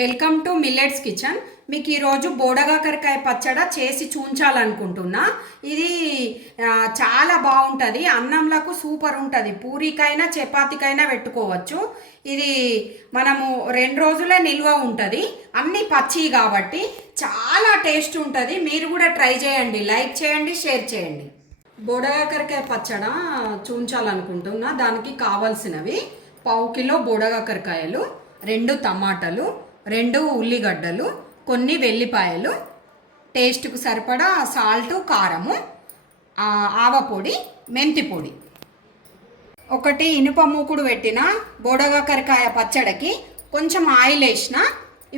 Welcome to millets kitchen. మీకు ఈరోజు బోడగాకరకాయ పచ్చడి చేసి చూంచాలనుకుంటున్నా. ఇది చాలా బాగుంటుంది, అన్నంలకు సూపర్ ఉంటుంది. పూరికైనా చపాతీకైనా పెట్టుకోవచ్చు. ఇది మనము 2 రోజులే నిల్వ ఉంటుంది, అన్నీ పచ్చి కాబట్టి చాలా టేస్ట్ ఉంటుంది. మీరు కూడా ట్రై చేయండి, లైక్ చేయండి, షేర్ చేయండి. బోడగాకరకాయ పచ్చడి చూంచాలనుకుంటున్నా. దానికి కావాల్సినవి: 1/2 కిలో బోడగాకరకాయలు, 2 టమాటాలు, 2 ఉల్లిగడ్డలు, కొన్ని వెల్లిపాయలు, టేస్ట్కు సరిపడా సాల్టు, కారము, ఆవపొడి, మెంతి పొడి. ఒకటి ఇనుప మూకుడు పెట్టిన బోడగాకరకాయ పచ్చడికి కొంచెం ఆయిల్ వేసిన.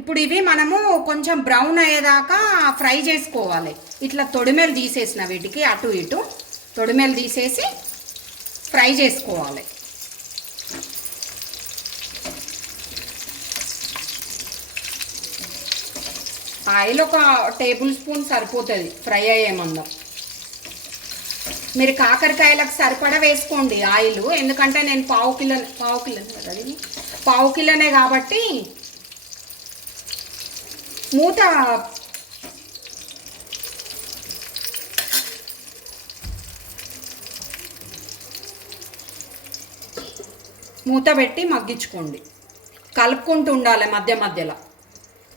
ఇప్పుడు ఇవి మనము కొంచెం బ్రౌన్ అయ్యేదాకా ఫ్రై చేసుకోవాలి. ఇట్లా తొడిమెలు తీసేసిన, వీటికి అటు ఇటు తొడిమెలు తీసేసి ఫ్రై చేసుకోవాలి. ఆయిల్ 1 టేబుల్ స్పూన్ సరిపోతుంది ఫ్రై అయ్యే మందం. మీరు కాకరకాయలకు సరిపడా వేసుకోండి ఆయిల్, ఎందుకంటే నేను పావు కిలోనే కాబట్టి. మూత పెట్టి మగ్గించుకోండి, కలుపుకుంటూ ఉండాలి మధ్య మధ్యలో.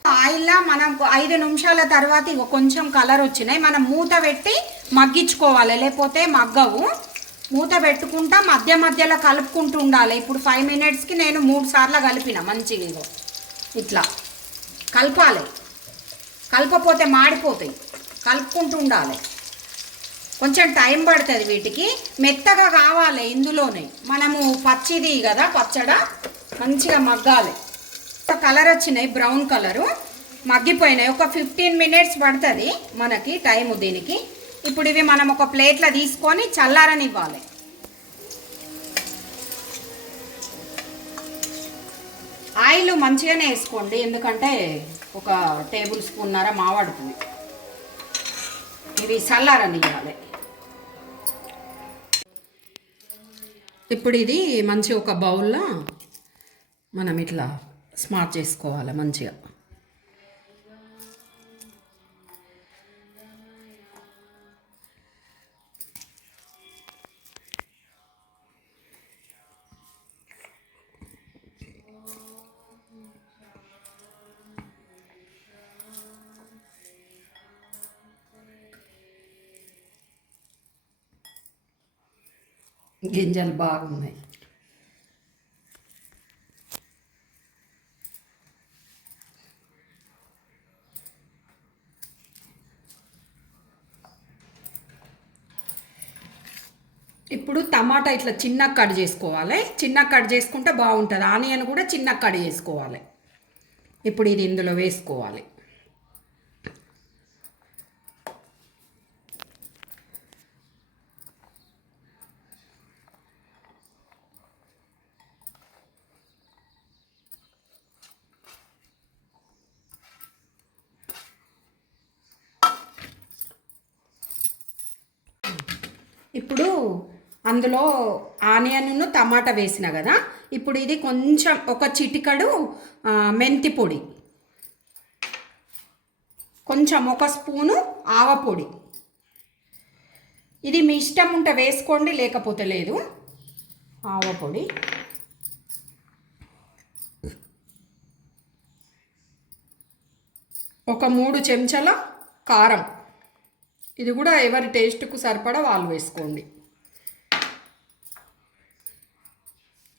ఆయిల్లో మనం 5 నిమిషాల తర్వాత ఇక కొంచెం కలర్ వచ్చినాయి, మనం మూత పెట్టి మగ్గించుకోవాలి, లేకపోతే మగ్గవు. మూత పెట్టుకుంటా మధ్య మధ్యలో కలుపుకుంటూ ఉండాలి. ఇప్పుడు 5 మినిట్స్కి నేను 3 సార్లు కలిపిన మంచిగా. ఇగో ఇట్లా కలపాలి, కలపపోతే మాడిపోతాయి. కలుపుకుంటూ ఉండాలి. కొంచెం టైం పడుతుంది, వీటికి మెత్తగా కావాలి. ఇందులోనే మనము పచ్చిది కదా పచ్చడి, మంచిగా మగ్గాలి. కలర్ వచ్చినాయి, బ్రౌన్ కలరు మగ్గిపోయినాయి. ఒక 15 మినిట్స్ పడుతుంది మనకి టైము దీనికి. ఇప్పుడు ఇవి మనం ఒక ప్లేట్లో తీసుకొని చల్లారనివ్వాలి. ఆయిల్ మంచిగానే వేసుకోండి, ఎందుకంటే 1 టేబుల్ స్పూన్నర మావాడుతుంది. ఇవి చల్లారనివ్వాలి. ఇప్పుడు ఇది మంచి ఒక బౌల్లో మనం ఇట్లా స్మార్ట్ చేసుకోవాలి మంచిగా. గింజలు బాగున్నాయి. ఇప్పుడు టమాటా ఇట్లా చిన్న కట్ చేసుకోవాలి. చిన్న కట్ చేసుకుంటే బాగుంటుంది. ఆనియన్ కూడా చిన్న కట్ చేసుకోవాలి. ఇప్పుడు ఇది ఇందులో వేసుకోవాలి. ఇప్పుడు అందులో ఆనియన్ను టమాటా వేసిన కదా, ఇప్పుడు ఇది కొంచెం ఒక చిటికడు మెంతి పొడి, కొంచెం 1 స్పూను ఆవపొడి. ఇది మీ ఇష్టం ఉంటే వేసుకోండి, లేకపోతే లేదు. ఆవపొడి, ఒక 3 చెంచాల కారం. ఇది కూడా ఎవరి టేస్ట్కు సరిపడా వాళ్ళు వేసుకోండి.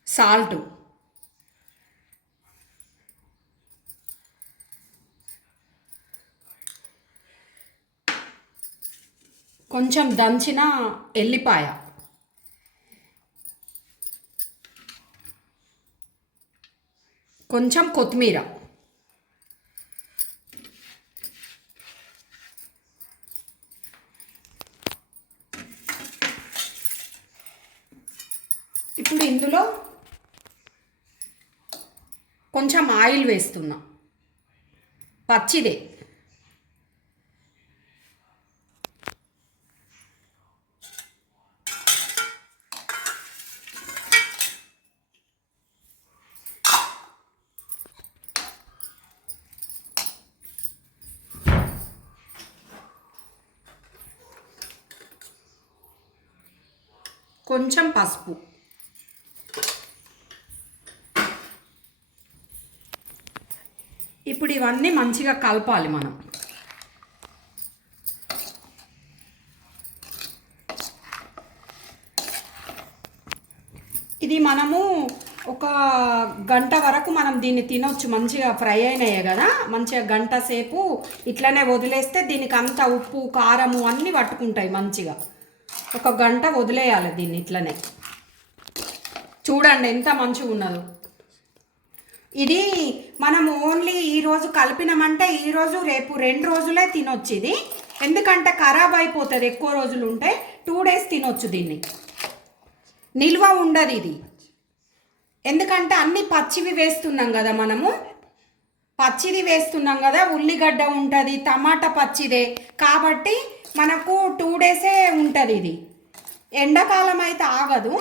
సాల్ట్, కొంచెం దంచిన ఎల్లిపాయ, కొంచెం కొత్తిమీర, ఇప్పుడు ఇందులో కొంచెం ఆయిల్ వేస్తున్నా, పచ్చిదే. కొంచెం పసుపు. ఇప్పుడు ఇవన్నీ మంచిగా కలపాలి మనం. ఇది మనము ఒక గంట వరకు మనం దీన్ని తినొచ్చు. మంచిగా ఫ్రై అయినాయి కదా, మంచిగా గంట సేపు ఇట్లనే వదిలేస్తే దీనికి అంత ఉప్పు కారము అన్నీ పట్టుకుంటాయి మంచిగా. ఒక గంట వదిలేయాలి దీన్ని ఇట్లనే. చూడండి ఎంత మంచిగా ఉన్నదో. ఇది మనం ఓన్లీ ఈరోజు కలిపినామంటే ఈరోజు రేపు 2 రోజులే తినొచ్చు ఇది. ఎందుకంటే ఖరాబ్ అయిపోతుంది ఎక్కువ రోజులు ఉంటే. 2 డేస్ తినొచ్చు దీన్ని, నిల్వ ఉండదు ఇది. ఎందుకంటే అన్ని పచ్చివి వేస్తున్నాం కదా, మనము పచ్చిది వేస్తున్నాం కదా, ఉల్లిగడ్డ ఉంటుంది, టమాటా పచ్చిదే కాబట్టి మనకు 2 డేసే ఉంటుంది ఇది. ఎండాకాలం అయితే ఆగదు,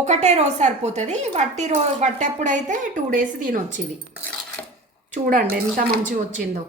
ఒకటే రోజు సరిపోతుంది. వట్టప్పుడైతే 2 డేస్ తినొచ్చు ఇది. చూడండి ఎంత మంచిగా వచ్చిందో.